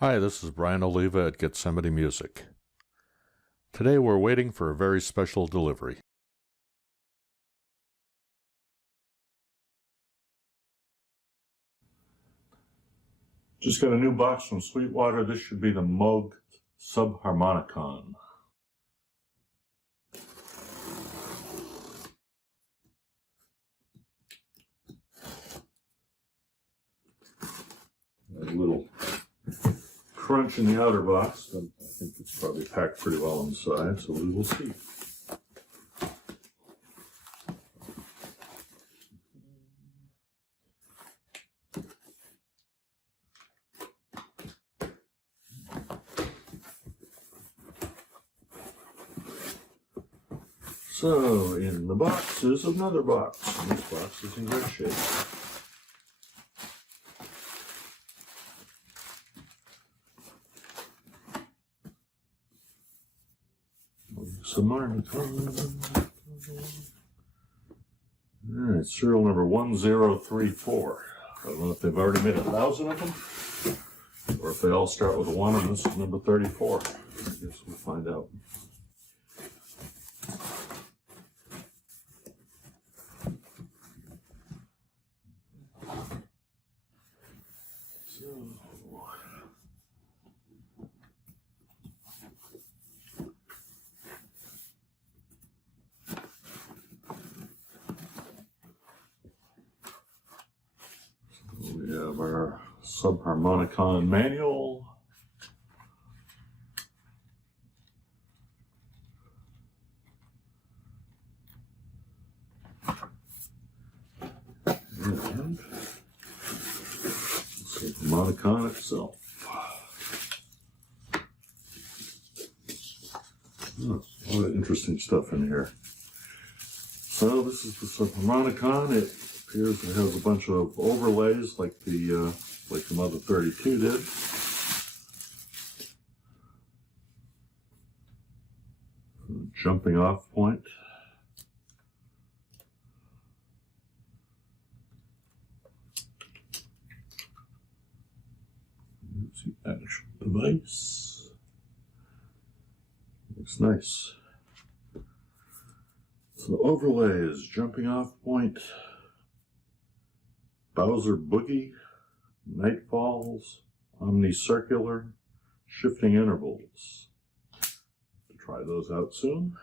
Hi, this is Brian Oliva at Getsemani Music. Today we're waiting for a very special delivery. Just got a new box from Sweetwater. This should be the Moog Subharmonicon. A little crunch in the outer box, but I think it's probably packed pretty well inside, so we will see. So, in the box is another box, and this box is in good shape. Subharmonicon. Alright, serial number 1034. I don't know if they've already made 1,000 of them, or if they all start with a 1 and this is number 34. I guess we'll find out. We have our Subharmonicon manual. And Subharmonicon itself. Oh, a lot of interesting stuff in here. So this is the Subharmonicon. It appears it has a bunch of overlays like the Mother 32 did. Jumping off point. Here's the actual device. Looks nice. So overlays, jumping off point, Bowser Boogie, Nightfalls, Omnicircular, shifting intervals. To try those out soon.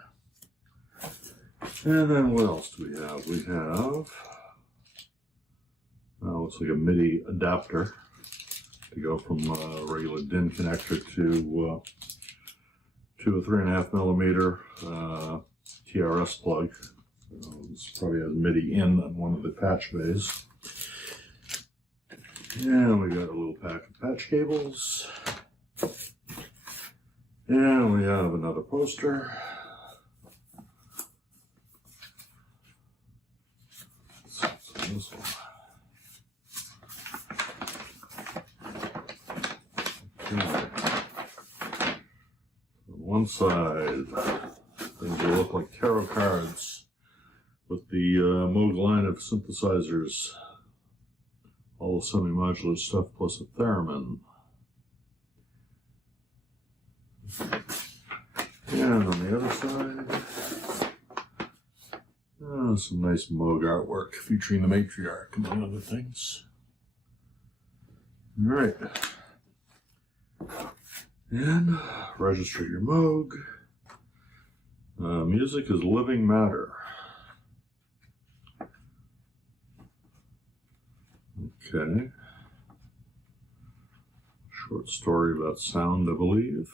And then what else do we have? We have, looks like a MIDI adapter to go from a regular DIN connector to a 3.5 millimeter TRS plug. This probably has MIDI in on one of the patch bays. And we got a little pack of patch cables. And we have another poster. So this one. Okay. On one side, things will look like tarot cards with the Moog line of synthesizers. All the semi-modular stuff plus a theremin. And on the other side, some nice Moog artwork featuring the matriarch, among other things. All right. And register your Moog. Music is living matter. Okay. Short story about sound, I believe.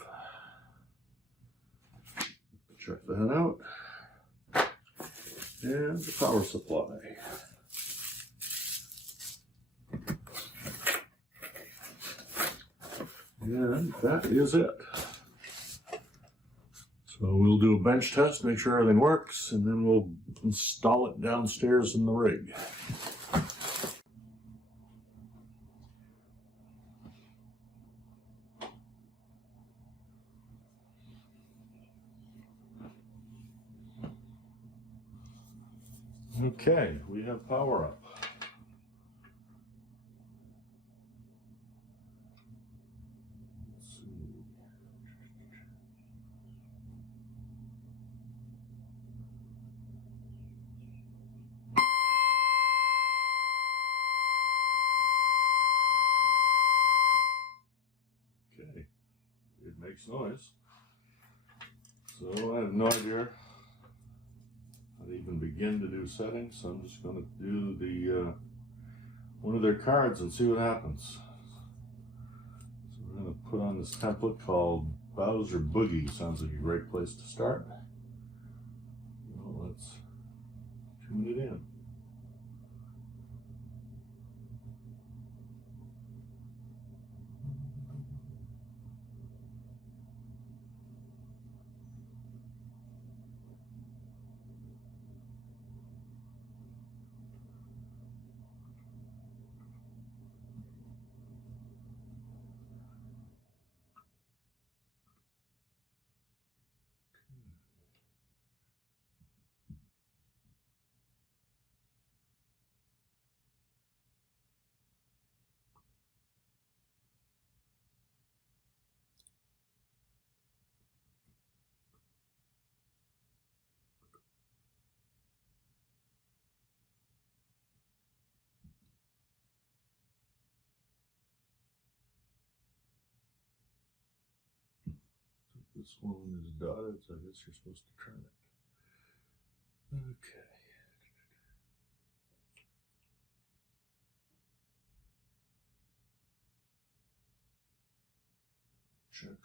Check that out. And the power supply. And that is it. So we'll do a bench test, make sure everything works, and then we'll install it downstairs in the rig. Okay, we have power up. makes noise. So I have no idea how to even begin to do settings, so I'm just going to do the one of their cards and see what happens. So we're going to put on this template called Bowser Boogie. Sounds like a great place to start. Well, let's tune it in. This one is dotted, so I guess you're supposed to turn it. Okay. Check.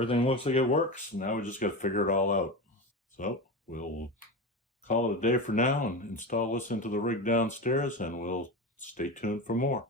everything looks like it works. Now we just got to figure it all out. So we'll call it a day for now and install this into the rig downstairs, and we'll stay tuned for more.